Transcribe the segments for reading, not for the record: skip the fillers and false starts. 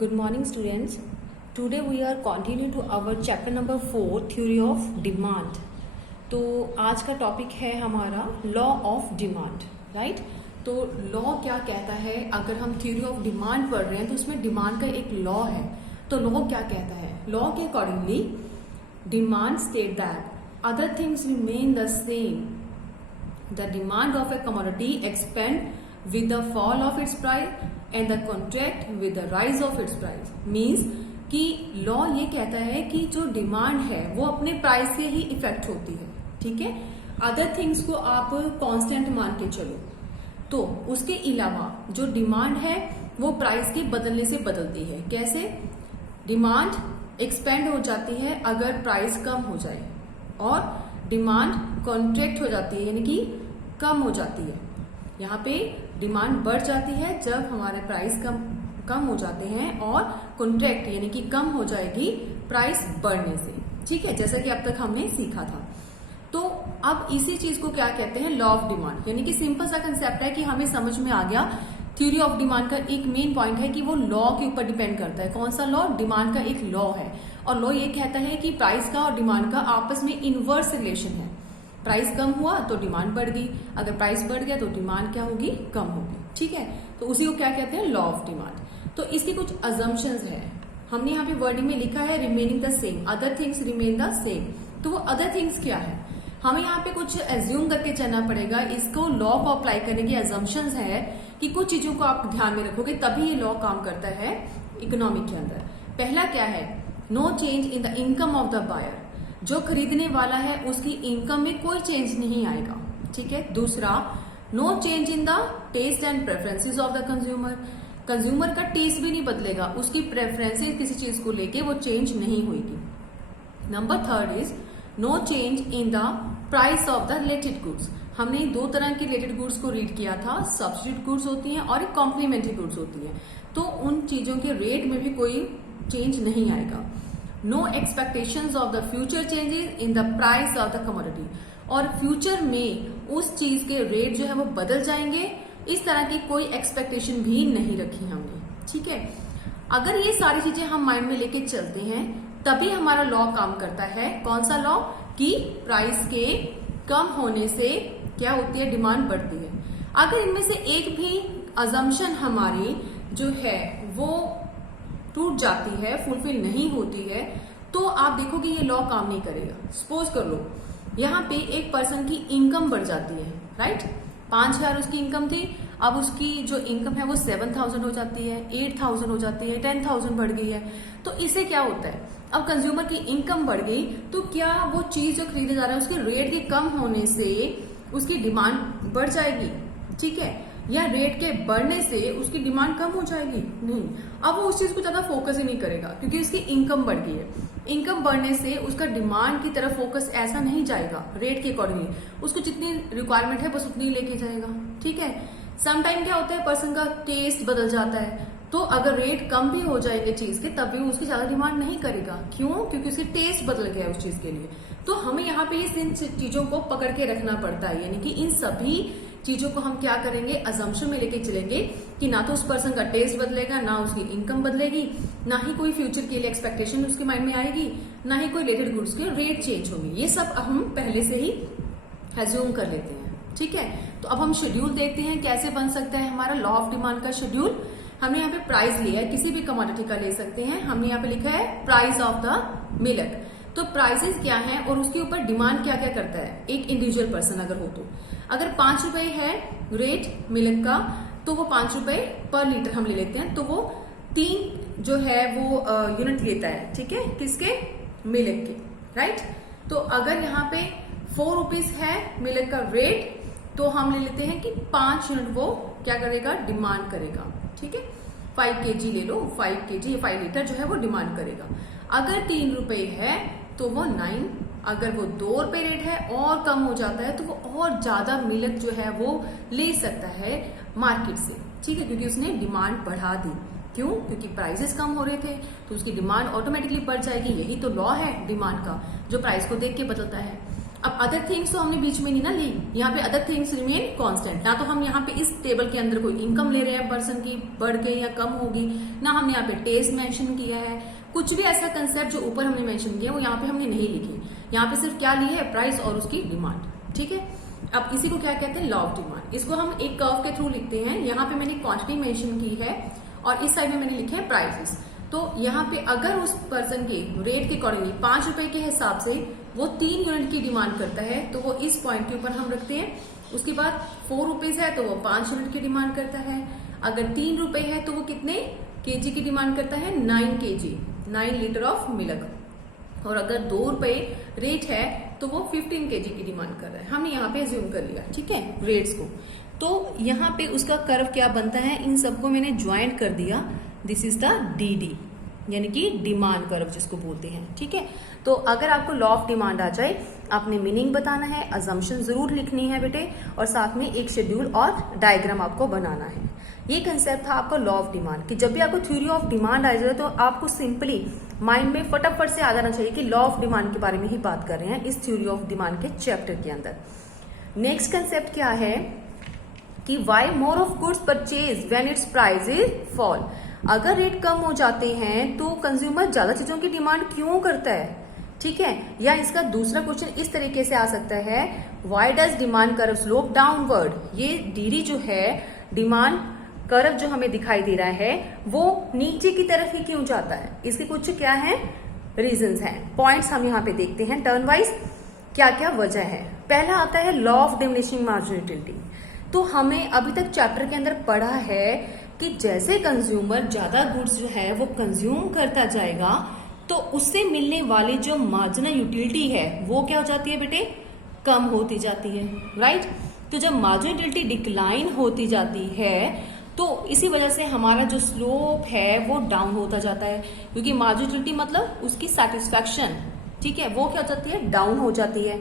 Good morning, students. Today we are continuing to our chapter number 4, theory of demand. तो आज का topic है हमारा लॉ ऑफ डिमांड, राइट? तो law क्या कहता है? अगर हम थ्योरी ऑफ डिमांड पढ़ रहे हैं तो उसमें डिमांड का एक लॉ है. तो लॉ क्या कहता है? लॉ के accordingly demand state that other things remain the same. The demand of A commodity expand with the fall of its price and the contract with the rise of its price. Means कि law ये कहता है कि जो demand है वो अपने price से ही इफेक्ट होती है, ठीक है? अदर थिंग्स को आप कांस्टेंट मान के चलो. तो उसके अलावा जो डिमांड है वो प्राइस के बदलने से बदलती है. कैसे? डिमांड एक्सपेंड हो जाती है अगर प्राइस कम हो जाए, और डिमांड कॉन्ट्रैक्ट हो जाती है यानी कि कम हो जाती है. यहाँ पे डिमांड बढ़ जाती है जब हमारे प्राइस कम हो जाते हैं, और कॉन्ट्रैक्ट यानी कि कम हो जाएगी प्राइस बढ़ने से. ठीक है, जैसा कि अब तक हमने सीखा था. तो अब इसी चीज को क्या कहते हैं? Law of demand. यानी कि सिंपल सा कंसेप्ट है कि हमें समझ में आ गया. थ्योरी ऑफ डिमांड का एक मेन पॉइंट है कि वो लॉ के ऊपर डिपेंड करता है. कौन सा लॉ? डिमांड का एक लॉ है, और लॉ ये कहता है कि प्राइस का और डिमांड का आपस में इनवर्स रिलेशन है. प्राइस कम हुआ तो डिमांड बढ़ गई, अगर प्राइस बढ़ गया तो डिमांड क्या होगी? कम होगी. ठीक है, तो उसी को क्या कहते हैं? Law of demand. तो इसकी कुछ अजम्पशंस है. हमने यहाँ पे वर्डिंग में लिखा है remaining the same, other things remain the same. तो वो अदर थिंग्स क्या है? हमें यहाँ पे कुछ एज्यूम करके चलना पड़ेगा. इसको लॉ को अप्लाई करने की एजम्पशंस है कि कुछ चीजों को आप ध्यान में रखोगे तभी ये लॉ काम करता है इकोनॉमिक के अंदर. पहला क्या है? No change in the income of the buyer. जो खरीदने वाला है उसकी इनकम में कोई चेंज नहीं आएगा. ठीक है. दूसरा, no change in the taste and preferences of the consumer. Consumer का टेस्ट भी नहीं बदलेगा, उसकी प्रेफरेंसेस किसी चीज को लेके वो चेंज नहीं होगी. Number third is no change in the price of the related goods. हमने दो तरह के रिलेटेड गुड्स को रीड किया था. सब्स्टिट्यूट गुड्स होती हैं और एक कॉम्प्लीमेंट्री गुड्स होती है. तो उन चीजों के रेट में भी कोई चेंज नहीं आएगा. No expectations of the future changes in the price of the commodity. और फ्यूचर में उस चीज के रेट जो है वो बदल जाएंगे, इस तरह की कोई एक्सपेक्टेशन भी नहीं रखी हमने. ठीक है. अगर ये सारी चीजें हम माइंड में लेके चलते हैं तभी हमारा लॉ काम करता है. कौन सा लॉ? कि प्राइस के कम होने से क्या होती है? डिमांड बढ़ती है. अगर इनमें से एक भी अजम्पशन हमारी जो है वो टूट जाती है, फुलफिल नहीं होती है, तो आप देखोगे ये लॉ काम नहीं करेगा. सपोज कर लो यहाँ पे एक पर्सन की इनकम बढ़ जाती है, राइट? 5,000 उसकी इनकम थी, अब उसकी जो इनकम है वो 7,000 हो जाती है, 8,000 हो जाती है, 10,000 बढ़ गई है. तो इससे क्या होता है? अब कंज्यूमर की इनकम बढ़ गई तो क्या वो चीज जो खरीदे जा रहा है उसके रेट के कम होने से उसकी डिमांड बढ़ जाएगी? ठीक है. या रेट के बढ़ने से उसकी डिमांड कम हो जाएगी? नहीं. अब वो उस चीज को ज्यादा फोकस ही नहीं करेगा क्योंकि उसकी इनकम बढ़ गई है. इनकम बढ़ने से उसका डिमांड की तरफ फोकस ऐसा नहीं जाएगा. रेट के अकॉर्डिंगली उसको जितनी रिक्वायरमेंट है बस उतनी लेके जाएगा. ठीक है. समटाइम क्या होता है, पर्सन का टेस्ट बदल जाता है, तो अगर रेट कम भी हो जाएंगे चीज के तब भी उसकी ज्यादा डिमांड नहीं करेगा. क्यों? क्योंकि उसकी टेस्ट बदल गया है उस चीज के लिए. तो हमें यहाँ पे इन चीजों को पकड़ के रखना पड़ता है. यानी कि इन सभी चीजों को हम क्या करेंगे? अजम्पशन में लेके चलेंगे कि ना तो उस पर्सन का टेस्ट बदलेगा, ना उसकी इनकम बदलेगी, ना ही कोई फ्यूचर के लिए एक्सपेक्टेशन उसके माइंड में आएगी, ना ही कोई रिलेटेड गुड्स के रेट चेंज होंगे. ये सब हम पहले से ही एज्यूम कर लेते हैं. ठीक है. तो अब हम शेड्यूल देखते हैं कैसे बन सकता है हमारा लॉ ऑफ डिमांड का शेड्यूल. हमने यहाँ पे प्राइस लिया है, किसी भी कमोडिटी का ले सकते हैं. हमने यहाँ पे लिखा है प्राइस ऑफ द मिल्क. तो प्राइसेस क्या है और उसके ऊपर डिमांड क्या क्या करता है एक इंडिविजुअल पर्सन अगर हो तो. अगर 5 रुपए है रेट मिल्क का तो वो 5 रुपए पर लीटर हम ले लेते हैं. तो वो 3 जो है वो यूनिट लेता है. ठीक है. किसके? मिल्क के, राइट? तो अगर यहाँ पे 4 रुपीज है मिल्क का रेट तो हम ले लेते हैं कि 5 यूनिट वो क्या करेगा? डिमांड करेगा. ठीक है. 5 kg ले लो, 5 kg 5 लीटर जो है वो डिमांड करेगा. अगर 3 रुपए है तो वो 9. अगर वो 2 रुपए रेट है और कम हो जाता है तो वो और ज्यादा मिल्क जो है वो ले सकता है मार्केट से. ठीक है. क्योंकि उसने डिमांड बढ़ा दी. क्यों? क्योंकि प्राइसेस कम हो रहे थे तो उसकी डिमांड ऑटोमेटिकली बढ़ जाएगी. यही तो लॉ है डिमांड का जो प्राइस को देख के बदलता है. अब अदर थिंग्स तो हमने बीच में नहीं ना ली, यहाँ पे अदर थिंग्स रिमेन कांस्टेंट। ना तो हम यहाँ पे इस टेबल के अंदर कोई इनकम ले रहे हैं पर्सन की, बढ़ के या कम होगी, ना हमने यहाँ पे टेस्ट मेंशन किया है, कुछ भी ऐसा कंसेप्ट जो ऊपर हमने मेंशन किया वो यहाँ पे हमने नहीं लिखी। यहाँ पे सिर्फ क्या ली है, प्राइस और उसकी डिमांड। ठीक है, अब इसी को क्या कहते हैं, लॉ ऑफ डिमांड। इसको हम एक कर्व के थ्रू लिखते हैं। यहाँ पे मैंने क्वांटिटी मेंशन की है और इस साइड में मैंने लिखे हैं प्राइसेस। तो यहाँ पे अगर उस पर्सन के रेट के अकॉर्डिंगली 5 रुपए के हिसाब से वो 3 यूनिट की डिमांड करता है तो वो इस पॉइंट के ऊपर हम रखते हैं। उसके बाद 4 रुपीज है तो वो 5 यूनिट की डिमांड करता है। अगर 3 रुपए है तो वो कितने केजी की डिमांड करता है, 9 केजी, 9 लीटर ऑफ मिल्क। और अगर 2 रुपए रेट है तो वो 15 केजी की डिमांड कर रहा है। हमने यहाँ पे अज्यूम कर लिया, ठीक है, रेट्स को। तो यहाँ पे उसका कर्व क्या बनता है, इन सबको मैंने ज्वाइंट कर दिया। दिस इज द DD, यानी कि डिमांड कर्व जिसको बोलते हैं। ठीक है, तो अगर आपको लॉ ऑफ डिमांड आ जाए, आपने मीनिंग बताना है, अजम्पशन जरूर लिखनी है बेटे, और साथ में एक शेड्यूल और डायग्राम आपको बनाना है। ये कंसेप्ट था आपका लॉ ऑफ डिमांड कि जब भी आपको थ्योरी ऑफ डिमांड आ जाए तो आपको सिंपली माइंड में फटाफट से आ जाना चाहिए कि लॉ ऑफ डिमांड के बारे में ही बात कर रहे हैं इस थ्योरी ऑफ डिमांड के चैप्टर के अंदर। नेक्स्ट कंसेप्ट क्या है कि why more of goods purchase when it's prices fall. अगर रेट कम हो जाते हैं तो कंज्यूमर ज्यादा चीजों की डिमांड क्यों करता है। ठीक है, या इसका दूसरा क्वेश्चन इस तरीके से आ सकता है, why does demand curve slope downward. ये DD जो है, डिमांड कर्व जो हमें दिखाई दे रहा है, वो नीचे की तरफ ही क्यों जाता है। इसके कुछ क्या है, रीजंस हैं, पॉइंट्स हम यहाँ पे देखते हैं टर्न वाइज क्या क्या वजह है। पहला आता है law of diminishing marginal utility. तो हमें अभी तक चैप्टर के अंदर पढ़ा है कि जैसे कंज्यूमर ज्यादा गुड्स जो है वो कंज्यूम करता जाएगा तो उससे मिलने वाली जो मार्जिनल यूटिलिटी है वो क्या हो जाती है बेटे, कम होती जाती है। राइट, तो जब मार्जिनल यूटिलिटी डिक्लाइन होती जाती है तो इसी वजह से हमारा जो स्लोप है वो डाउन होता जाता है, क्योंकि मार्जिनल यूटिलिटी मतलब उसकी सेटिस्फैक्शन, ठीक है, वो क्या हो जाती है, डाउन हो जाती है।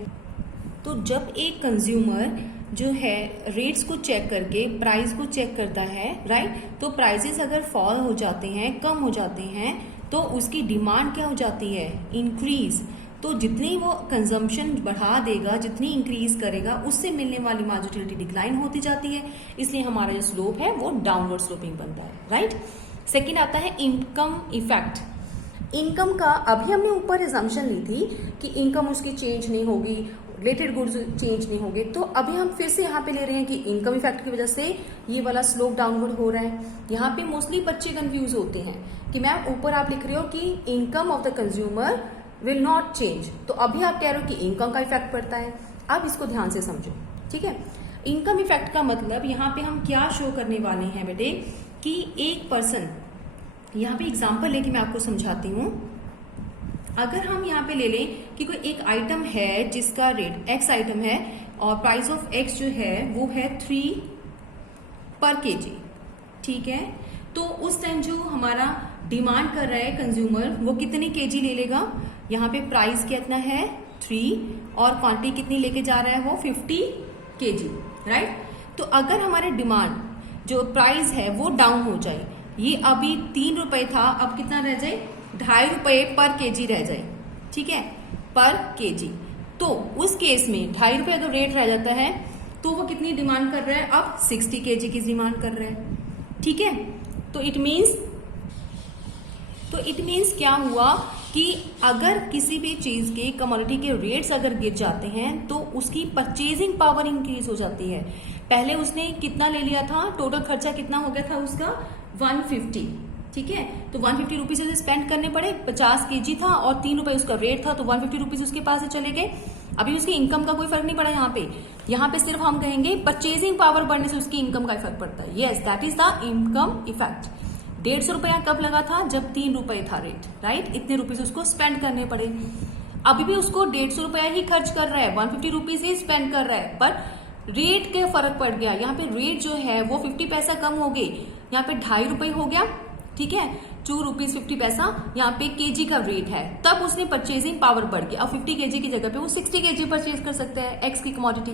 तो जब एक कंज्यूमर जो है रेट्स को चेक करके प्राइस को चेक करता है, राइट, तो प्राइसेस अगर फॉल हो जाते हैं, कम हो जाते हैं, तो उसकी डिमांड क्या हो जाती है, इंक्रीज। तो जितनी वो कंजम्पशन बढ़ा देगा, जितनी इंक्रीज करेगा, उससे मिलने वाली मार्जिनल यूटिलिटी डिक्लाइन होती जाती है। इसलिए हमारा जो स्लोप है वो डाउनवर्ड स्लोपिंग बनता है। राइट, सेकेंड आता है इनकम इफेक्ट। इनकम का अभी हमने ऊपर एजम्पशन ली थी कि इनकम उसकी चेंज नहीं होगी, रिलेटेड गुड्स चेंज नहीं होंगे, तो अभी हम फिर से यहाँ पे ले रहे हैं कि इनकम इफेक्ट की वजह से ये वाला स्लोप डाउनवर्ड हो रहा है। यहाँ पे मोस्टली बच्चे कंफ्यूज होते हैं कि मैम ऊपर आप लिख रहे हो कि income of the consumer will not change, तो अभी आप कह रहे हो कि इनकम का इफेक्ट पड़ता है। अब इसको ध्यान से समझो, ठीक है। इनकम इफेक्ट का मतलब यहाँ पे हम क्या शो करने वाले हैं बेटे कि एक पर्सन, यहाँ पे एग्जाम्पल लेके मैं आपको समझाती हूँ। अगर हम यहाँ पे ले लें कि कोई एक आइटम है जिसका रेट x आइटम है और प्राइस ऑफ x जो है वो है 3 पर kg, ठीक है। तो उस टाइम जो हमारा डिमांड कर रहा है कंज्यूमर वो कितनी kg ले लेगा, यहाँ पे प्राइस कितना है 3 और क्वांटिटी कितनी लेके जा रहा है वो 50 kg, राइट। तो अगर हमारे डिमांड जो प्राइस है वो डाउन हो जाए, ये अभी 3 रुपए था, अब कितना रह जाए 2.5 रुपए पर केजी रह जाए, ठीक है, पर केजी। तो उस केस में 2.5 रुपए अगर रेट रह जाता है तो वो कितनी डिमांड कर रहा है, अब 60 केजी की डिमांड कर रहा है, ठीक है। तो इट मीन्स क्या हुआ कि अगर किसी भी चीज के कमोडिटी के रेट्स अगर गिर जाते हैं तो उसकी परचेजिंग पावर इंक्रीज हो जाती है। पहले उसने कितना ले लिया था, टोटल खर्चा कितना हो गया था उसका 150, ठीक है। तो 150 रुपीज उसे स्पेंड करने पड़े, 50 केजी था और 3 रुपए उसका रेट था, तो 150 रुपीज उसके पास से चले गए। अभी उसकी इनकम का कोई फर्क नहीं पड़ा यहाँ पे सिर्फ हम कहेंगे परचेजिंग पावर बढ़ने से उसकी इनकम का इफेक्ट पड़ता है। Yes, that is the income effect. 150 रुपया कब लगा था, जब 3 रुपए था रेट, राइट, इतने रुपीज उसको स्पेंड करने पड़े। अभी भी उसको 150 रुपया ही खर्च कर रहा है, 150 रुपीज ही स्पेंड कर रहा है, पर रेट के फर्क पड़ गया। यहाँ पे रेट जो है वो 50 पैसा कम हो गई, यहाँ पे 2.5 रुपए हो गया, ठीक है, 2 रुपीज 50 पैसा यहाँ पे केजी का रेट है, तब उसने परचेजिंग पावर बढ़ गई। अब 50 केजी की जगह पे वो 60 केजी परचेज कर सकता है एक्स की कमोडिटी,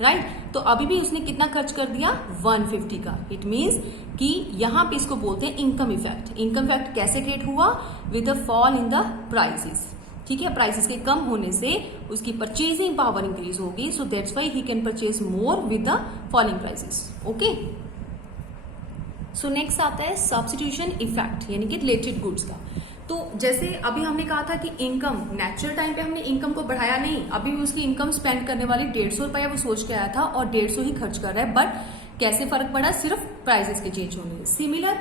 राइट। तो अभी भी उसने कितना खर्च कर दिया 150 का। इट मीन्स कि यहाँ पे इसको बोलते हैं इनकम इफेक्ट। इनकम इफेक्ट कैसे क्रिएट हुआ, with the fall in the prices. ठीक है, प्राइसेस के कम होने से उसकी परचेजिंग पावर इंक्रीज होगी, so that's why he can purchase more with the falling prices. Okay, so next आता है सब्स्टिट्यूशन इफेक्ट, यानी कि रिलेटेड गुड्स का। तो जैसे अभी हमने कहा था कि इनकम, नेचुरल टाइम पे हमने इनकम को बढ़ाया नहीं, अभी भी उसकी इनकम स्पेंड करने वाली 150 रुपया वो सोच के आया था और 150 ही खर्च कर रहा है, बट कैसे फर्क पड़ा, सिर्फ प्राइसेस के चेंज होने से। सिमिलर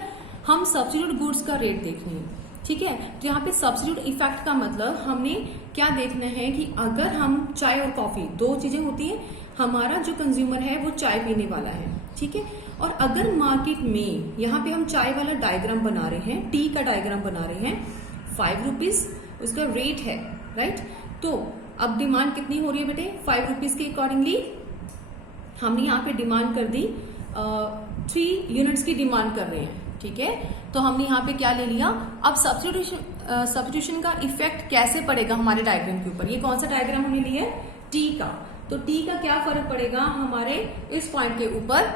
हम सब्स्टिट्यूट गुड्स का रेट देखने हैं, ठीक है। तो यहाँ पे सब्स्टिट्यूट इफेक्ट का मतलब हमने क्या देखना है कि अगर हम चाय और कॉफी, दो चीजें होती है, हमारा जो कंज्यूमर है वो चाय पीने वाला है, ठीक है, और अगर मार्केट में यहाँ पे हम चाय वाला डायग्राम बना रहे हैं, टी का डायग्राम बना रहे हैं, 5 रुपीज उसका रेट है, राइट। तो अब डिमांड कितनी हो रही है बेटे, 5 रुपीज के अकॉर्डिंगली हमने यहाँ पे डिमांड कर दी 3 यूनिट्स की डिमांड कर रहे हैं, ठीक है। तो हमने यहाँ पे क्या ले लिया, अब सब्स्टिट्यूशन का इफेक्ट कैसे पड़ेगा हमारे डायग्राम के ऊपर, ये कौन सा डायग्राम हमने लिया है, टी का। तो टी का क्या फर्क पड़ेगा हमारे इस पॉइंट के ऊपर,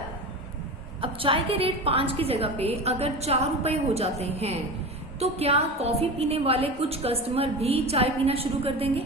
अब चाय के रेट 5 की जगह पे अगर 4 रुपए हो जाते हैं तो क्या कॉफी पीने वाले कुछ कस्टमर भी चाय पीना शुरू कर देंगे,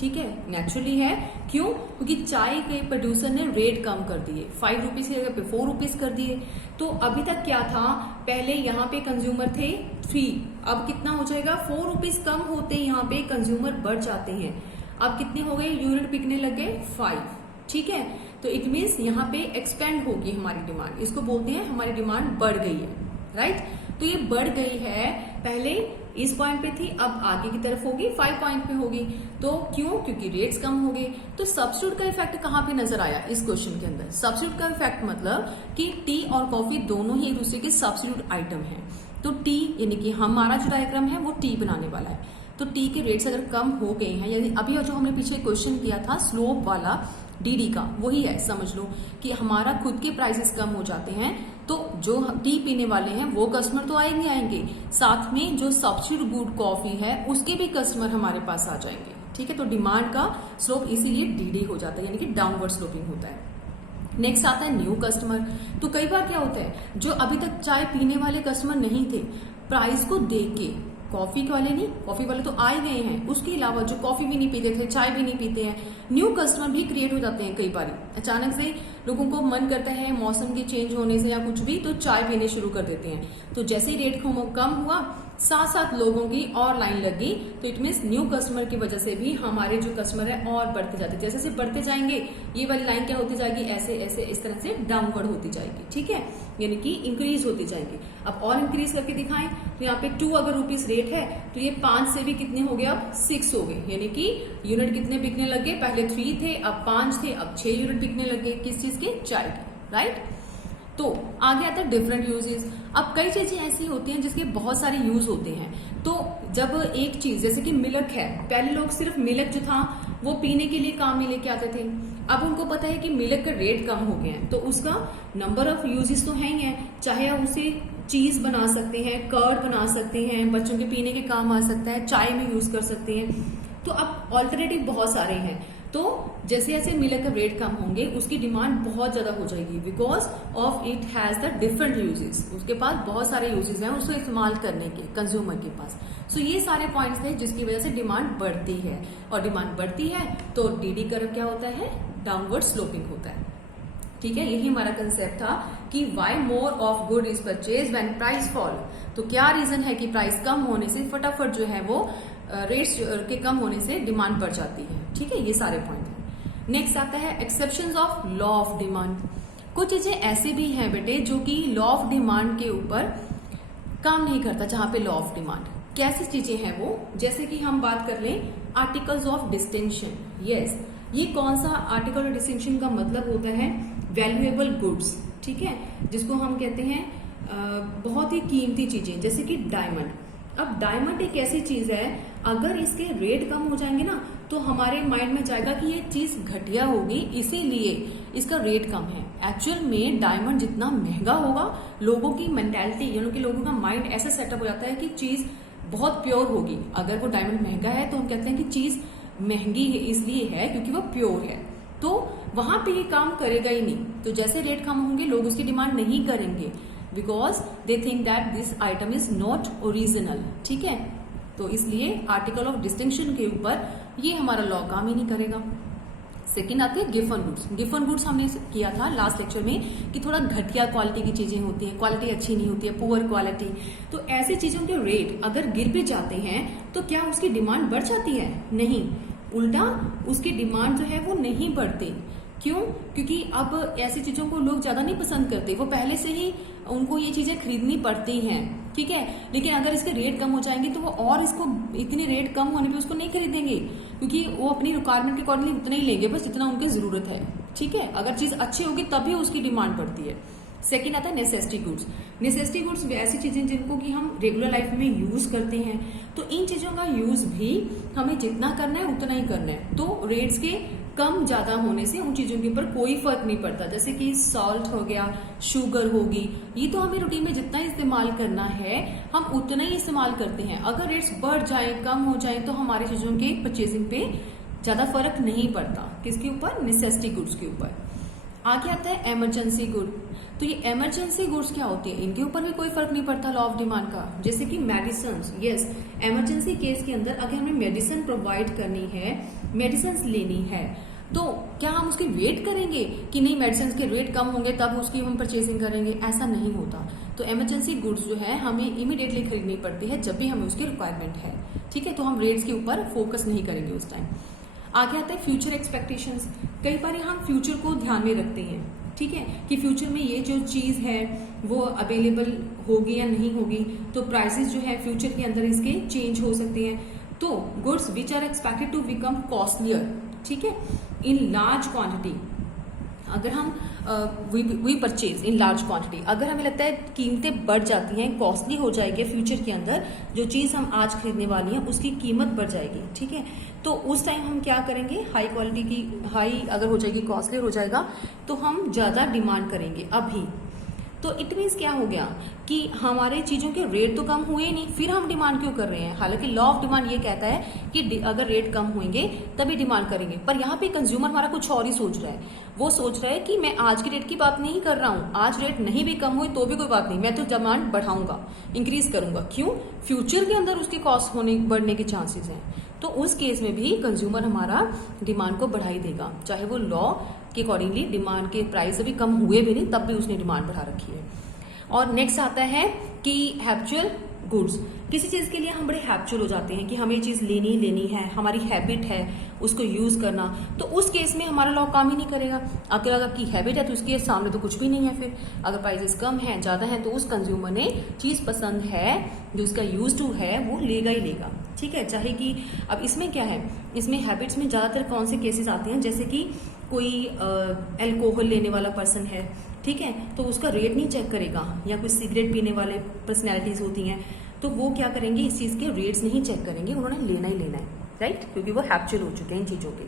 ठीक है, नेचुरली है। क्यों, क्योंकि चाय के प्रोड्यूसर ने रेट कम कर दिए, 5 रुपीज की जगह पे 4 रुपीज कर दिए। तो अभी तक क्या था, पहले यहाँ पे कंज्यूमर थे 3, अब कितना हो जाएगा, 4 रुपीज कम होते यहाँ पे कंज्यूमर बढ़ जाते हैं, अब कितने हो गए, यूनिट बिकने लगे 5, ठीक है। तो इट मीन्स यहाँ पे एक्सपेंड होगी हमारी डिमांड, इसको बोलते हैं हमारी डिमांड बढ़ गई है, राइट। तो ये बढ़ गई है, पहले इस पॉइंट पे थी, अब आगे की तरफ होगी, 5 पॉइंट पे होगी। तो क्यों, क्योंकि रेट्स कम हो गए। तो सब्स्टिट्यूट का इफेक्ट कहाँ पे नजर आया इस क्वेश्चन के अंदर, सब्स्टिट्यूट का इफेक्ट मतलब कि टी और कॉफी दोनों ही एक दूसरे के सब्स्टिट्यूट आइटम है। तो टी यानी कि हमारा जो डायग्राम है वो टी बनाने वाला है, तो टी के रेट्स अगर कम हो गए हैं, यानी अभी जो हमने पीछे क्वेश्चन किया था स्लोप वाला डीडी का, वही है, समझ लो कि हमारा खुद के प्राइसेस कम हो जाते हैं, तो जो टी पीने वाले हैं वो कस्टमर तो आएंगे, साथ में जो सब्स्टिट्यूट गुड कॉफी है उसके भी कस्टमर हमारे पास आ जाएंगे, ठीक है। तो डिमांड का स्लोप इसीलिए डीडी हो जाता है, यानी कि डाउनवर्ड स्लोपिंग होता है। नेक्स्ट आता है न्यू कस्टमर। तो कई बार क्या होता है, जो अभी तक चाय पीने वाले कस्टमर नहीं थे, प्राइस को देख के, कॉफी वाले नहीं, कॉफी वाले तो आए गए हैं, उसके अलावा जो कॉफी भी नहीं पीते थे, चाय भी नहीं पीते हैं, न्यू कस्टमर भी क्रिएट हो जाते हैं। कई बार अचानक से लोगों को मन करता है मौसम के चेंज होने से या कुछ भी, तो चाय पीने शुरू कर देते हैं। तो जैसे ही रेट कम हुआ, साथ साथ लोगों की और लाइन लगी, तो इट मीन्स न्यू कस्टमर की वजह से भी हमारे जो कस्टमर है और बढ़ते जाते, जैसे जैसे बढ़ते जाएंगे ये वाली लाइन क्या होती जाएगी, ऐसे ऐसे इस तरह से डाउनवर्ड होती जाएगी, ठीक है, यानी कि इंक्रीज होती जाएगी। अब और इंक्रीज करके दिखाएं तो यहाँ पे 2 अगर रुपीज रेट है तो ये 5 से भी कितने हो गए, अब 6 हो गए, यानी कि यूनिट कितने बिकने लगे, पहले 3 थे अब 5 थे, अब 6 यूनिट बिकने लगे, किस चीज के, चाय के, राइट। तो आगे आता है डिफरेंट यूजेस। अब कई चीजें ऐसी होती हैं जिसके बहुत सारे यूज होते हैं। तो जब एक चीज जैसे कि मिल्क है, पहले लोग सिर्फ मिल्क जो था वो पीने के लिए काम में लेके आते थे, अब उनको पता है कि मिल्क का रेट कम हो गया है, तो उसका नंबर ऑफ यूजेस तो है ही है, चाहे आप उसे चीज बना सकते हैं, कर्ड बना सकते हैं, बच्चों के पीने के काम आ सकता है, चाय में यूज कर सकते हैं। तो अब ऑल्टरनेटिव बहुत सारे हैं। तो जैसे जैसे मिल्क का रेट कम होंगे उसकी डिमांड बहुत ज्यादा हो जाएगी, because of it has the different uses, उसके पास बहुत सारे यूजेस हैं उसको इस्तेमाल करने के कंज्यूमर के पास। सो ये सारे पॉइंट्स थे जिसकी वजह से डिमांड बढ़ती है, और डिमांड बढ़ती है तो डीडी कर्व क्या होता है, डाउनवर्ड स्लोपिंग होता है, ठीक है। यही हमारा कंसेप्ट था कि why more of good is purchase when price fall. तो क्या रीजन है कि प्राइस कम होने से फटाफट जो है वो रेट्स के कम होने से डिमांड बढ़ जाती है, ठीक है, ये सारे पॉइंट हैं। नेक्स्ट आता है exceptions of law of demand. कुछ चीजें ऐसे भी हैं बेटे जो कि लॉ ऑफ डिमांड के ऊपर काम नहीं करता, जहां पे लॉ ऑफ डिमांड, कैसी चीजें हैं वो, जैसे कि हम बात कर लें आर्टिकल्स ऑफ डिस्टिंक्शन। यस, ये कौन सा आर्टिकल ऑफ डिस्टिंक्शन का मतलब होता है, वैल्यूएबल गुड्स, ठीक है, जिसको हम कहते हैं बहुत ही कीमती चीजें, जैसे कि डायमंड। अब डायमंड एक ऐसी चीज है, अगर इसके रेट कम हो जाएंगे ना तो हमारे माइंड में जाएगा कि ये चीज घटिया होगी इसीलिए इसका रेट कम है। एक्चुअल में डायमंड जितना महंगा होगा, लोगों की मेंटालिटी यानी कि लोगों का माइंड ऐसा सेटअप हो जाता है कि चीज बहुत प्योर होगी। अगर वो डायमंड महंगा है तो हम कहते हैं कि चीज महंगी है इसलिए है क्योंकि वो प्योर है, तो वहां पे ये काम करेगा ही नहीं। तो जैसे रेट कम होंगे लोग उसकी डिमांड नहीं करेंगे, because they think that this item is not original, ठीक है। तो इसलिए आर्टिकल ऑफ डिस्टिंक्शन के ऊपर ये हमारा लॉ काम ही नहीं करेगा। सेकंड आते हैं गिवन गुड्स। गिवन गुड्स हमने किया था लास्ट लेक्चर में कि थोड़ा घटिया क्वालिटी की चीजें होती हैं, क्वालिटी अच्छी नहीं होती है, पुअर क्वालिटी। तो ऐसी चीजों के रेट अगर गिर भी जाते हैं तो क्या उसकी डिमांड बढ़ जाती है? नहीं, उल्टा उसकी डिमांड जो है वो नहीं बढ़ती। क्यों? क्योंकि अब ऐसी चीजों को लोग ज्यादा नहीं पसंद करते, वो पहले से ही उनको ये चीजें खरीदनी पड़ती हैं, ठीक है। लेकिन अगर इसके रेट कम हो जाएंगे तो वो और इसको इतनी रेट कम होने पे उसको नहीं खरीदेंगे, क्योंकि वो अपनी रिक्वायरमेंट के अकॉर्डिंगली उतना ही लेंगे बस जितना उनकी जरूरत है, ठीक है। अगर चीज अच्छी होगी तभी उसकी डिमांड बढ़ती है। सेकेंड आता है नेसेसिटी गुड्स। नेसेसिटी गुड्स ऐसी चीजें जिनको कि हम रेगुलर लाइफ में यूज करते हैं, तो इन चीजों का यूज भी हमें जितना करना है उतना ही करना है। तो रेट्स के कम ज्यादा होने से उन चीजों के ऊपर कोई फर्क नहीं पड़ता। जैसे कि सॉल्ट हो गया, शुगर होगी, ये तो हमें रूटीन में जितना इस्तेमाल करना है हम उतना ही इस्तेमाल करते हैं। अगर रेट्स बढ़ जाए, कम हो जाए, तो हमारी चीजों के परचेजिंग पे ज्यादा फर्क नहीं पड़ता। किसके ऊपर? नेसेसिटी गुड्स के ऊपर। आगे आता है इमरजेंसी गुड। तो ये इमरजेंसी गुड्स क्या होती है? इनके ऊपर भी कोई फर्क नहीं पड़ता लॉ ऑफ डिमांड का। जैसे कि मेडिसिन, यस, इमरजेंसी केस के अंदर अगर हमें मेडिसिन प्रोवाइड करनी है, मेडिसिन लेनी है, तो क्या हम उसकी वेट करेंगे कि नहीं मेडिसिन के रेट कम होंगे तब उसकी हम परचेजिंग करेंगे? ऐसा नहीं होता। तो इमरजेंसी गुड्स जो है हमें इमीडिएटली खरीदनी पड़ती है जब भी हमें उसकी रिक्वायरमेंट है, ठीक है। तो हम रेट्स के ऊपर फोकस नहीं करेंगे उस टाइम। आगे आता है फ्यूचर एक्सपेक्टेशंस। कई बार हम फ्यूचर को ध्यान में रखते हैं, ठीक है, कि फ्यूचर में ये जो चीज है वो अवेलेबल होगी या नहीं होगी, तो प्राइसेस जो है फ्यूचर के अंदर इसके चेंज हो सकते हैं। तो goods which are expected to become costlier, ठीक है, इन लार्ज क्वांटिटी, अगर हम we purchase in large quantity, अगर हमें लगता है कीमतें बढ़ जाती हैं, कॉस्टली हो जाएगी फ्यूचर के अंदर, जो चीज हम आज खरीदने वाली हैं उसकी कीमत बढ़ जाएगी, ठीक है। तो उस टाइम हम क्या करेंगे? हाई क्वालिटी की, हाई अगर हो जाएगी, कॉस्टली हो जाएगा, तो हम ज्यादा डिमांड करेंगे अभी। तो इट मीन्स क्या हो गया कि हमारे चीजों के रेट तो कम हुए नहीं, फिर हम डिमांड क्यों कर रहे हैं? हालांकि लॉ ऑफ डिमांड ये कहता है कि अगर रेट कम होंगे तभी डिमांड करेंगे, पर यहाँ पे कंज्यूमर हमारा कुछ और ही सोच रहा है। वो सोच रहा है कि मैं आज की रेट की बात नहीं कर रहा हूँ, आज रेट नहीं भी कम हुई तो भी कोई बात नहीं, मैं तो डिमांड बढ़ाऊंगा, इंक्रीज करूंगा। क्यों? फ्यूचर के अंदर उसके कॉस्ट बढ़ने के चांसेस हैं। तो उस केस में भी कंज्यूमर हमारा डिमांड को बढ़ा ही देगा, चाहे वो लॉ के अकॉर्डिंगली डिमांड के प्राइस अभी कम हुए भी नहीं तब भी उसने डिमांड बढ़ा रखी है। और नेक्स्ट आता है कि हैबिचुअल गुड्स। किसी चीज के लिए हम बड़े हैबिचुअल हो जाते हैं कि हमें ये चीज लेनी है, हमारी हैबिट है उसको यूज करना, तो उस केस में हमारा लॉ काम ही नहीं करेगा। अगर आपकी हैबिट है तो उसके सामने तो कुछ भी नहीं है। फिर अगर प्राइसेस कम है, ज्यादा है, तो उस कंज्यूमर ने चीज पसंद है, जो उसका यूज टू है, वो लेगा ही लेगा, ठीक है। चाहे कि अब इसमें क्या है, इसमें हैबिट्स में ज्यादातर कौन से केसेस आते हैं? जैसे कि कोई अल्कोहल लेने वाला पर्सन है, ठीक है, तो उसका रेट नहीं चेक करेगा, या कोई सिगरेट पीने वाले पर्सनैलिटीज होती हैं, तो वो क्या करेंगे? इस चीज के रेट्स नहीं चेक करेंगे, उन्होंने लेना ही लेना है, राइट, क्योंकि वो हैबिचुअल हो चुके हैं इन चीजों के।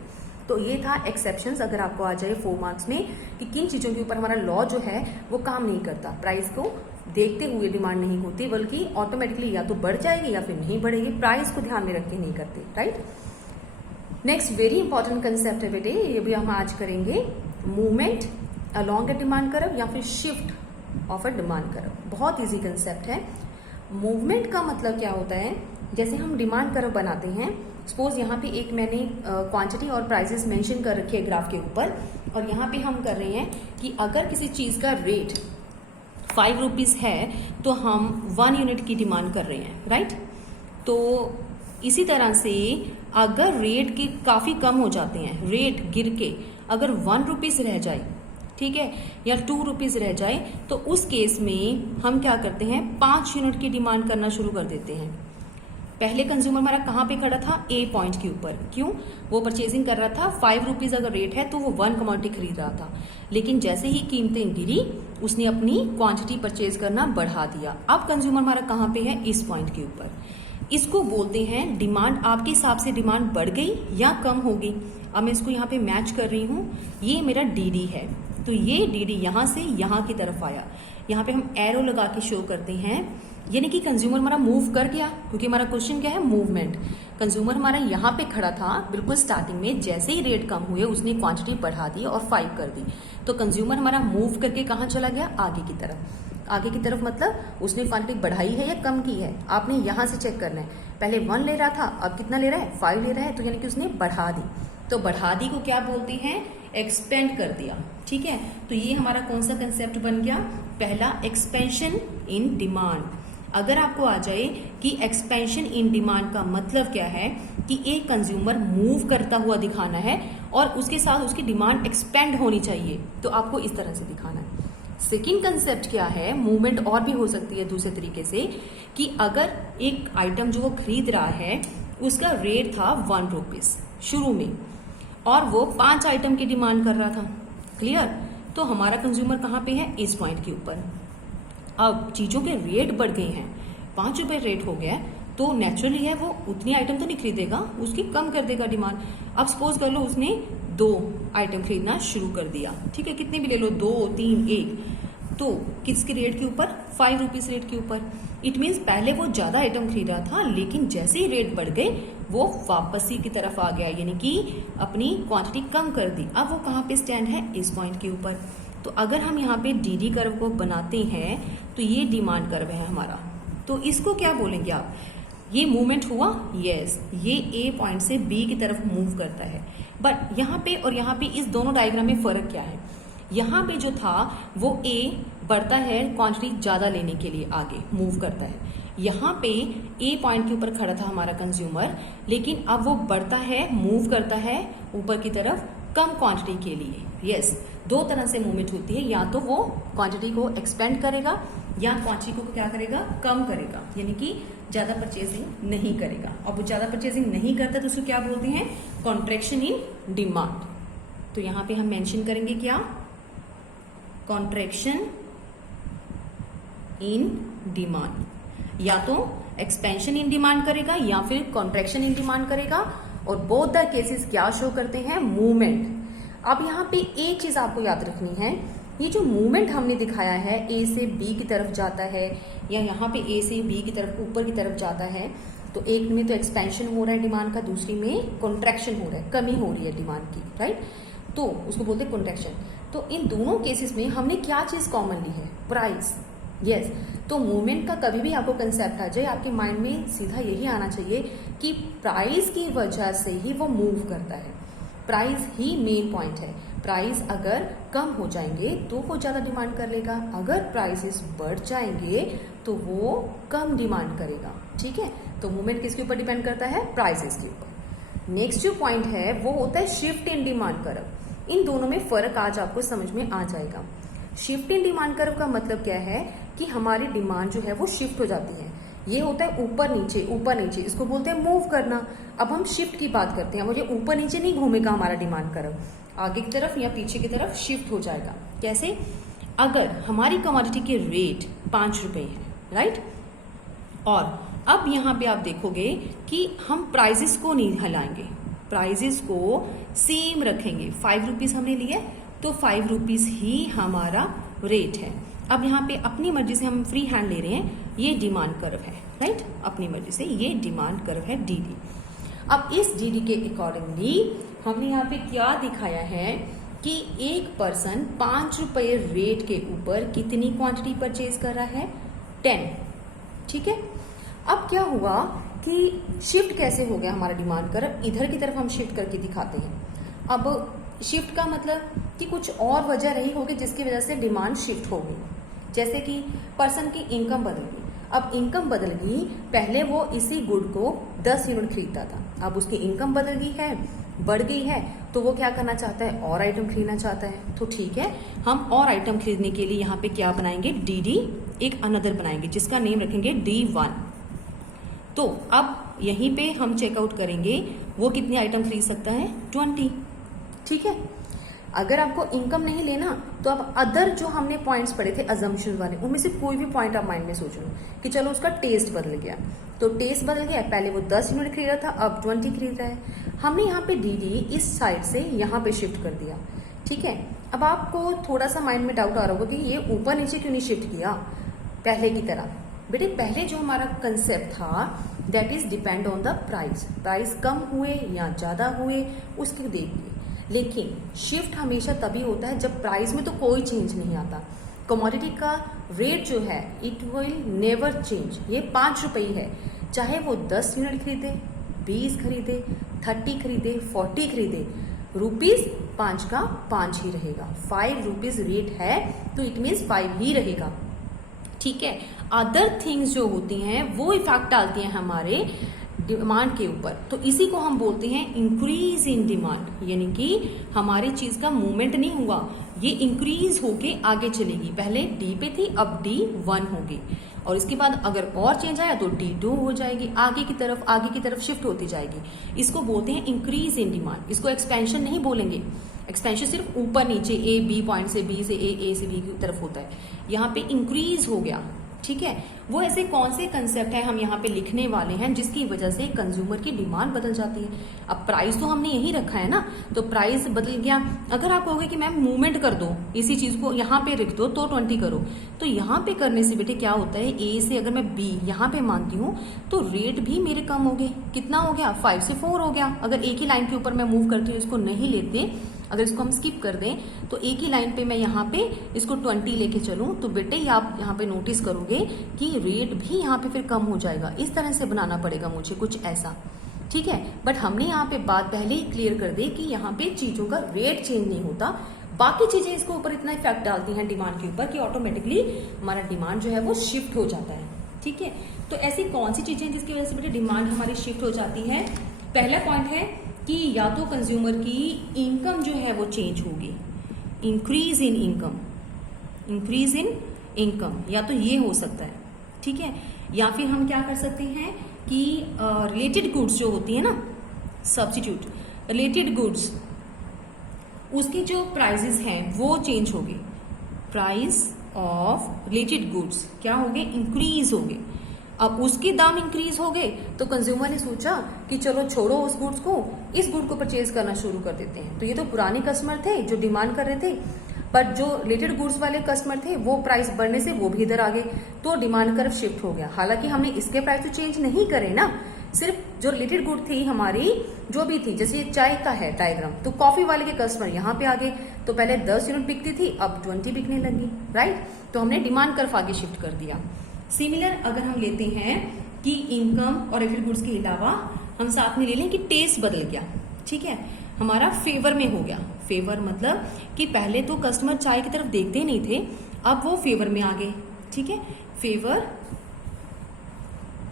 तो ये था एक्सेप्शंस, अगर आपको आ जाए 4 मार्क्स में, कि किन चीजों के ऊपर हमारा लॉ जो है वो काम नहीं करता, प्राइस को देखते हुए डिमांड नहीं होती, बल्कि ऑटोमेटिकली या तो बढ़ जाएगी या फिर नहीं बढ़ेगी, प्राइस को ध्यान में रख के नहीं करते, right. Next very important concept है बेटे, ये भी हम आज करेंगे, मूवमेंट अलॉन्ग ए डिमांड कर्व या फिर shift of a demand curve. बहुत इजी कंसेप्ट है। मूवमेंट का मतलब क्या होता है? जैसे हम डिमांड कर्व बनाते हैं, सपोज यहाँ पे एक मैंने क्वांटिटी और प्राइसेस मेंशन कर रखी है ग्राफ के ऊपर, और यहाँ पे हम कर रहे हैं कि अगर किसी चीज का रेट 5 रुपीज है तो हम 1 यूनिट की डिमांड कर रहे हैं, राइट। तो इसी तरह से अगर रेट के काफी कम हो जाते हैं, रेट गिर के अगर 1 रुपीज रह जाए, ठीक है, या 2 रुपीज रह जाए, तो उस केस में हम क्या करते हैं? 5 यूनिट की डिमांड करना शुरू कर देते हैं। पहले कंज्यूमर हमारा कहाँ पे खड़ा था? ए पॉइंट के ऊपर। क्यों? वो परचेजिंग कर रहा था, 5 रुपीज अगर रेट है तो वो 1 कमोडिटी खरीद रहा था, लेकिन जैसे ही कीमतें गिरी उसने अपनी क्वांटिटी परचेज करना बढ़ा दिया। अब कंज्यूमर हमारा कहाँ पे है? इस पॉइंट के ऊपर। इसको बोलते हैं डिमांड। आपके हिसाब से डिमांड बढ़ गई या कम होगी? अब मैं इसको यहाँ पे मैच कर रही हूँ, ये मेरा डी है, तो ये डी यहाँ से यहाँ की तरफ आया, यहाँ पे हम एरो लगा के शो करते हैं, यानी कि कंज्यूमर हमारा मूव कर गया, क्योंकि हमारा क्वेश्चन क्या है? मूवमेंट। कंज्यूमर हमारा यहाँ पे खड़ा था बिल्कुल स्टार्टिंग में, जैसे ही रेट कम हुए उसने क्वांटिटी बढ़ा दी और 5 कर दी, तो कंज्यूमर हमारा मूव करके कहाँ चला गया? आगे की तरफ। आगे की तरफ मतलब उसने क्वांटिटी बढ़ाई है या कम की है, आपने यहाँ से चेक करना है। पहले 1 ले रहा था, अब कितना ले रहा है, 5 ले रहा है, तो यानी कि उसने बढ़ा दी। तो बढ़ा दी को क्या बोलते हैं, एक्सपेंड कर दिया। ठीक है, तो ये हमारा कौन सा कंसेप्ट बन गया, पहला एक्सपेंशन इन डिमांड। अगर आपको आ जाए कि एक्सपेंशन इन डिमांड का मतलब क्या है कि एक कंज्यूमर मूव करता हुआ दिखाना है और उसके साथ उसकी डिमांड एक्सपेंड होनी चाहिए, तो आपको इस तरह से दिखाना है। सेकेंड कंसेप्ट क्या है, मूवमेंट और भी हो सकती है दूसरे तरीके से, कि अगर एक आइटम जो वो खरीद रहा है उसका रेट था 1 रुपीज शुरू में और वो 5 आइटम की डिमांड कर रहा था, क्लियर, तो हमारा कंज्यूमर कहाँ पे है, इस पॉइंट के ऊपर। अब चीजों के रेट बढ़ गए हैं, 5 रुपए रेट हो गया, तो नेचुरली है वो उतनी आइटम तो नहीं खरीदेगा, उसकी कम कर देगा डिमांड। अब सपोज कर लो उसने 2 आइटम खरीदना शुरू कर दिया, ठीक है, कितने भी ले लो, 2, 3, 1, तो किसके रेट के ऊपर, 5 रुपीज रेट के ऊपर। इट मीन्स पहले वो ज्यादा आइटम खरीदा था, लेकिन जैसे ही रेट बढ़ गए वो वापसी की तरफ आ गया, यानी कि अपनी क्वांटिटी कम कर दी। अब वो कहाँ पे स्टैंड है, इस पॉइंट के ऊपर। तो अगर हम यहाँ पे डीडी कर्व को बनाते हैं तो ये डिमांड कर्व है हमारा, तो इसको क्या बोलेंगे आप, ये मूवमेंट हुआ, यस, ये ए पॉइंट से बी की तरफ मूव करता है। बट यहाँ पे और यहाँ पे इस दोनों डायग्राम में फर्क क्या है, यहाँ पे जो था वो ए बढ़ता है क्वांटिटी ज्यादा लेने के लिए, आगे मूव करता है। यहाँ पे ए पॉइंट के ऊपर खड़ा था हमारा कंज्यूमर, लेकिन अब वो बढ़ता है, मूव करता है ऊपर की तरफ कम क्वांटिटी के लिए। यस, 2 तरह से मूवमेंट होती है, या तो वो क्वांटिटी को एक्सपेंड करेगा या क्वांटिटी को क्या करेगा, कम करेगा, यानी कि ज्यादा परचेजिंग नहीं करेगा। और वो ज्यादा परचेजिंग नहीं करता तो उसको क्या बोलते हैं, कॉन्ट्रैक्शन इन डिमांड। तो यहाँ पे हम मेंशन करेंगे क्या, कॉन्ट्रैक्शन इन डिमांड, या तो एक्सपेंशन इन डिमांड करेगा या फिर कॉन्ट्रैक्शन इन डिमांड करेगा, और बोथ द केसेस क्या शो करते हैं, मूवमेंट। अब यहाँ पे एक चीज आपको याद रखनी है, ये जो मूवमेंट हमने दिखाया है, ए से बी की तरफ जाता है या यहाँ पे ए से बी की तरफ ऊपर की तरफ जाता है, तो एक में तो एक्सपेंशन हो रहा है डिमांड का, दूसरी में कॉन्ट्रैक्शन हो रहा है, कमी हो रही है डिमांड की, राइट, तो उसको बोलते हैं कॉन्ट्रैक्शन। तो इन दोनों केसेस में हमने क्या चीज कॉमन ली है, प्राइस। यस, तो मूवमेंट का कभी भी आपको कंसेप्ट आ जाए, आपके माइंड में सीधा यही आना चाहिए कि प्राइस की वजह से ही वो मूव करता है, प्राइस ही मेन पॉइंट है। प्राइस अगर कम हो जाएंगे तो वो ज्यादा डिमांड कर लेगा, अगर प्राइसेस बढ़ जाएंगे तो वो कम डिमांड करेगा, ठीक है। तो मूवमेंट किसके ऊपर डिपेंड करता है, प्राइसेस के ऊपर। नेक्स्ट जो पॉइंट है वो होता है शिफ्ट इन डिमांड कर्व। इन दोनों में फर्क आज आपको समझ में आ जाएगा। शिफ्ट इन डिमांड कर्व का मतलब क्या है कि हमारी डिमांड जो है वो शिफ्ट हो जाती है, ये होता है ऊपर नीचे, इसको बोलते हैं मूव करना। अब हम शिफ्ट की बात करते हैं, मुझे ऊपर नीचे नहीं घूमेगा हमारा डिमांड कर्व, आगे की तरफ या पीछे की तरफ शिफ्ट हो जाएगा। कैसे, अगर हमारी कमोडिटी के रेट 5 रुपए है, राइट, और अब यहाँ पे आप देखोगे कि हम प्राइजेस को नहीं हिलाएंगे, प्राइजेस को सेम रखेंगे। 5 रुपीज हमने लिए तो 5 रुपीज ही हमारा रेट है। अब यहाँ पे अपनी मर्जी से हम फ्री हैंड ले रहे हैं, ये डिमांड कर्व है, राइट, अपनी मर्जी से ये डिमांड कर्व है डीडी। अब इस डीडी के अकॉर्डिंगली हमने यहाँ पे क्या दिखाया है कि एक पर्सन 5 रुपए रेट के ऊपर कितनी क्वांटिटी परचेज कर रहा है, 10, ठीक है। अब क्या हुआ कि शिफ्ट कैसे हो गया हमारा डिमांड कर्व, इधर की तरफ हम शिफ्ट करके दिखाते हैं। अब शिफ्ट का मतलब कि कुछ और वजह रही होगी जिसकी वजह से डिमांड शिफ्ट हो गई, जैसे कि पर्सन की इनकम बदल गई। अब इनकम बदल गई, पहले वो इसी गुड को 10 यूनिट खरीदता था, अब उसकी इनकम बदल गई है, बढ़ गई है, तो वो क्या करना चाहता है, और आइटम खरीदना चाहता है। तो ठीक है, हम और आइटम खरीदने के लिए यहाँ पे क्या बनाएंगे, डीडी एक अनदर बनाएंगे जिसका नेम रखेंगे D1। तो अब यहीं पे हम चेकआउट करेंगे वो कितनी आइटम खरीद सकता है, 20, ठीक है। अगर आपको इनकम नहीं लेना तो आप अदर जो हमने पॉइंट्स पढ़े थे अजम्पशन वाले, उनमें से कोई भी पॉइंट आप माइंड में सोच लो कि चलो उसका टेस्ट बदल गया, तो टेस्ट बदल गया, पहले वो 10 यूनिट खरीद रहा था, अब 20 खरीद रहा है। हमने यहाँ पे डीडी इस साइड से यहाँ पे शिफ्ट कर दिया, ठीक है। अब आपको थोड़ा सा माइंड में डाउट आ रहा होगा कि ये ऊपर नीचे क्यों नहीं शिफ्ट किया पहले की तरह। बेटे पहले जो हमारा कंसेप्ट था that is depend on the price, price कम हुए या ज्यादा हुए उसके देखिए, लेकिन शिफ्ट हमेशा तभी होता है जब प्राइस में तो कोई चेंज नहीं आता, कमोडिटी का रेट जो है इट विल नेवर चेंज। ये 5 रुपए है, चाहे वो 10 यूनिट खरीदे, 20 खरीदे, 30 खरीदे, 40 खरीदे, रुपीज 5 का 5 ही रहेगा। 5 रुपीज रेट है तो इट मीन्स 5 ही रहेगा। ठीक है, अदर थिंग्स जो होती हैं वो इफेक्ट डालती हैं हमारे डिमांड के ऊपर, तो इसी को हम बोलते हैं इंक्रीज इन डिमांड। यानी कि हमारी चीज का मूवमेंट नहीं हुआ, ये इंक्रीज होके आगे चलेगी। पहले डी पे थी, अब D1 होगी, और इसके बाद अगर और चेंज आया तो D2 हो जाएगी, आगे की तरफ शिफ्ट होती जाएगी। इसको बोलते हैं इंक्रीज इन डिमांड। इसको एक्सपेंशन नहीं बोलेंगे, एक्सपेंशन सिर्फ ऊपर नीचे ए बी पॉइंट से बी से ए से बी की तरफ होता है। यहाँ पे इंक्रीज हो गया। ठीक है, वो ऐसे कौन से कंसेप्ट है हम यहाँ पे लिखने वाले हैं जिसकी वजह से कंज्यूमर की डिमांड बदल जाती है। अब प्राइस तो हमने यही रखा है ना, तो प्राइस बदल गया। अगर आप कहोगे कि मैम मूवमेंट कर दो, इसी चीज को यहाँ पे रख दो तो 20 करो, तो यहाँ पे करने से बेटे क्या होता है, ए से अगर मैं बी यहाँ पे मानती हूँ तो रेट भी मेरे कम हो गए। कितना हो गया, 5 से 4 हो गया। अगर एक ही लाइन के ऊपर मैं मूव करती हूँ, इसको नहीं लेते, अगर इसको हम स्किप कर दें तो एक ही लाइन पे मैं यहाँ पे इसको 20 लेके चलूं, तो बेटे आप यहाँ पे नोटिस करोगे कि रेट भी यहाँ पे फिर कम हो जाएगा। इस तरह से बनाना पड़ेगा मुझे कुछ ऐसा। ठीक है, बट हमने यहाँ पे बात पहले ही क्लियर कर दी कि यहाँ पे चीजों का रेट चेंज नहीं होता, बाकी चीजें इसके ऊपर इतना इफेक्ट डालती हैं डिमांड के ऊपर कि ऑटोमेटिकली हमारा डिमांड जो है वो शिफ्ट हो जाता है। ठीक है, तो ऐसी कौन सी चीजें जिसकी वजह से बेटे डिमांड हमारी शिफ्ट हो जाती है। पहला पॉइंट है कि या तो कंज्यूमर की इनकम जो है वो चेंज होगी, increase in income, increase in income, या तो ये हो सकता है। ठीक है, या फिर हम क्या कर सकते हैं कि रिलेटेड गुड्स जो होती है ना, सब्स्टिट्यूट रिलेटेड गुड्स, उसकी जो प्राइसेस हैं वो चेंज होगी। प्राइस ऑफ रिलेटेड गुड्स क्या हो गए, इंक्रीज हो गए। अब उसके दाम इंक्रीज हो गए तो कंज्यूमर ने सोचा कि चलो छोड़ो उस गुड्स को, इस गुड को परचेज करना शुरू कर देते हैं। तो ये तो पुराने कस्टमर थे जो डिमांड कर रहे थे, बट जो रिलेटेड गुड्स वाले कस्टमर थे वो प्राइस बढ़ने से वो भी इधर आ गए, तो डिमांड कर्व शिफ्ट हो गया। हालांकि हमने इसके प्राइस तो चेंज नहीं करे ना, सिर्फ जो रिलेटेड गुड थी हमारी जो भी थी, जैसे चाय का है डायग्राम, तो कॉफी वाले के कस्टमर यहाँ पे आ गए, तो पहले 10 यूनिट बिकती थी, अब 20 बिकने लगी, राइट। तो हमने डिमांड कर्व आगे शिफ्ट कर दिया। सिमिलर अगर हम लेते हैं कि इनकम और रिलेटेड गुड्स के अलावा हम साथ में ले लें कि टेस्ट बदल गया। ठीक है, हमारा फेवर में हो गया। फेवर मतलब कि पहले तो कस्टमर चाय की तरफ देखते ही नहीं थे, अब वो फेवर में आ गए। ठीक है, फेवर,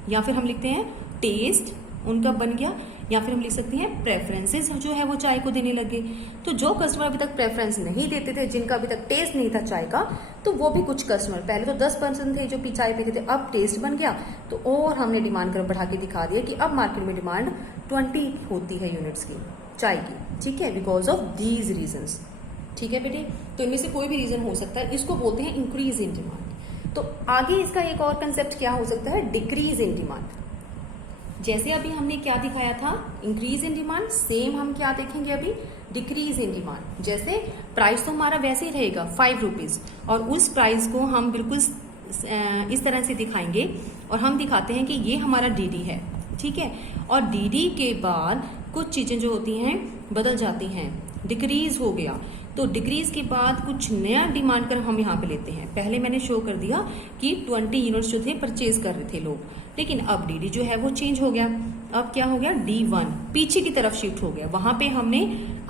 या फिर हम लिखते हैं टेस्ट उनका बन गया, या फिर हम लिख सकते हैं प्रेफरेंसेस जो है वो चाय को देने लगे। तो जो कस्टमर अभी तक प्रेफरेंस नहीं देते थे, जिनका अभी तक टेस्ट नहीं था चाय का, तो वो भी कुछ कस्टमर, पहले तो 10% थे जो चाय पीते थे, अब टेस्ट बन गया, तो और हमने डिमांड कर बढ़ा के दिखा दिया कि अब मार्केट में डिमांड 20 होती है यूनिट्स की चाय की। ठीक है, बिकॉज ऑफ दीज रीजंस। ठीक है बेटे, तो इनमें से कोई भी रीजन हो सकता है, इसको बोलते हैं इंक्रीज इन डिमांड। तो आगे इसका एक और कंसेप्ट क्या हो सकता है, डिक्रीज इन डिमांड। जैसे अभी हमने क्या दिखाया था, इंक्रीज इन डिमांड, सेम हम क्या देखेंगे अभी, डिक्रीज इन डिमांड। जैसे प्राइस तो हमारा वैसे ही रहेगा 5 रुपीज, और उस प्राइस को हम बिल्कुल इस तरह से दिखाएंगे, और हम दिखाते हैं कि ये हमारा डीडी है। ठीक है, और डीडी के बाद कुछ चीजें जो होती हैं बदल जाती हैं, डिक्रीज हो गया, तो डिक्रीज के बाद कुछ नया डिमांड कर हम यहाँ पे लेते हैं। पहले मैंने शो कर दिया कि 20 यूनिट्स जो थे परचेज कर रहे थे लोग, लेकिन अब डीडी जो है वो चेंज हो गया। अब क्या हो गया, D1 पीछे की तरफ शिफ्ट हो गया। वहां पे हमने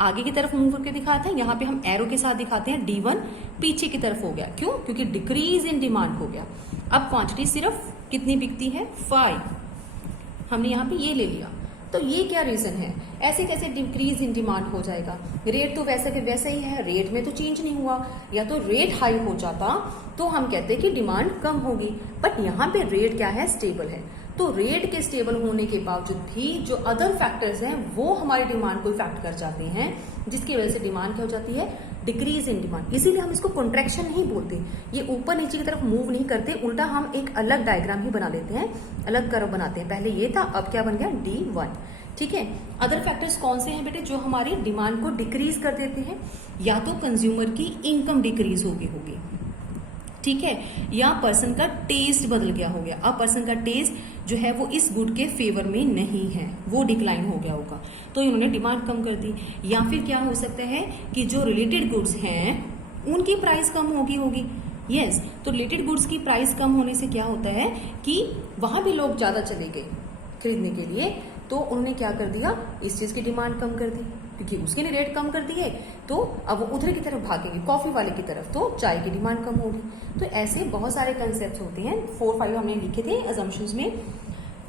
आगे की तरफ मूव करके दिखाया था, यहाँ पे हम एरो के साथ दिखाते हैं D1 पीछे की तरफ हो गया। क्यों, क्योंकि डिक्रीज इन डिमांड हो गया। अब क्वांटिटी सिर्फ कितनी बिकती है, 5, हमने यहाँ पे ये ले लिया। तो ये क्या रीजन है, ऐसे कैसे डिक्रीज इन डिमांड हो जाएगा। रेट तो वैसा के वैसा ही है, रेट में तो चेंज नहीं हुआ, या तो रेट हाई हो जाता तो हम कहते कि डिमांड कम होगी, बट यहाँ पे रेट क्या है, स्टेबल है। तो रेट के स्टेबल होने के बावजूद भी जो अदर फैक्टर्स हैं वो हमारी डिमांड को इफेक्ट कर जाते हैं, जिसकी वजह से डिमांड क्या हो जाती है, डिक्रीज इन डिमांड। इसीलिए हम इसको कॉन्ट्रैक्शन नहीं बोलते, ये ऊपर नीचे की तरफ मूव नहीं करते, उल्टा हम एक अलग डायग्राम ही बना लेते हैं, अलग कर्व बनाते हैं। पहले ये था, अब क्या बन गया, D1। ठीक है, अदर फैक्टर्स कौन से हैं बेटे जो हमारी डिमांड को डिक्रीज कर देते हैं, या तो कंज्यूमर की इनकम डिक्रीज होगी, ठीक है, या पर्सन का टेस्ट बदल गया हो गया। अब पर्सन का टेस्ट जो है वो इस गुड के फेवर में नहीं है, वो डिक्लाइन हो गया होगा, तो इन्होंने डिमांड कम कर दी। या फिर क्या हो सकता है कि जो रिलेटेड गुड्स हैं उनकी प्राइस कम होगी, यस तो रिलेटेड गुड्स की प्राइस कम होने से क्या होता है कि वहां भी लोग ज्यादा चले गए खरीदने के लिए, तो उन्होंने क्या कर दिया, इस चीज की डिमांड कम कर दी, क्योंकि उसके रेट कम कर दिए तो अब वो उधर की तरफ भागेंगे, कॉफी वाले की तरफ, तो चाय की डिमांड कम होगी। तो ऐसे बहुत सारे कंसेप्ट होते हैं, 4-5 हमने लिखे थे अजम्पशंस में।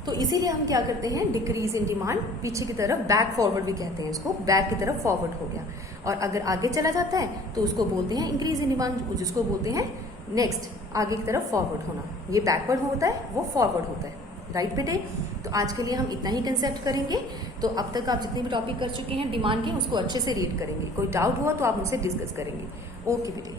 तो इसीलिए हम क्या करते हैं, डिक्रीज इन डिमांड, पीछे की तरफ बैक फॉरवर्ड भी कहते हैं इसको, बैक की तरफ फॉरवर्ड हो गया। और अगर आगे चला जाता है तो उसको बोलते हैं इंक्रीज इन डिमांड, जिसको बोलते हैं नेक्स्ट आगे की तरफ फॉरवर्ड होना। ये बैकवर्ड होता है, वो फॉरवर्ड होता है, राइट बेटे। तो आज के लिए हम इतना ही कंसेप्ट करेंगे। तो अब तक आप जितने भी टॉपिक कर चुके हैं डिमांड के, उसको अच्छे से रीड करेंगे। कोई डाउट हुआ तो आप मुझसे डिस्कस करेंगे। ओके बेटे।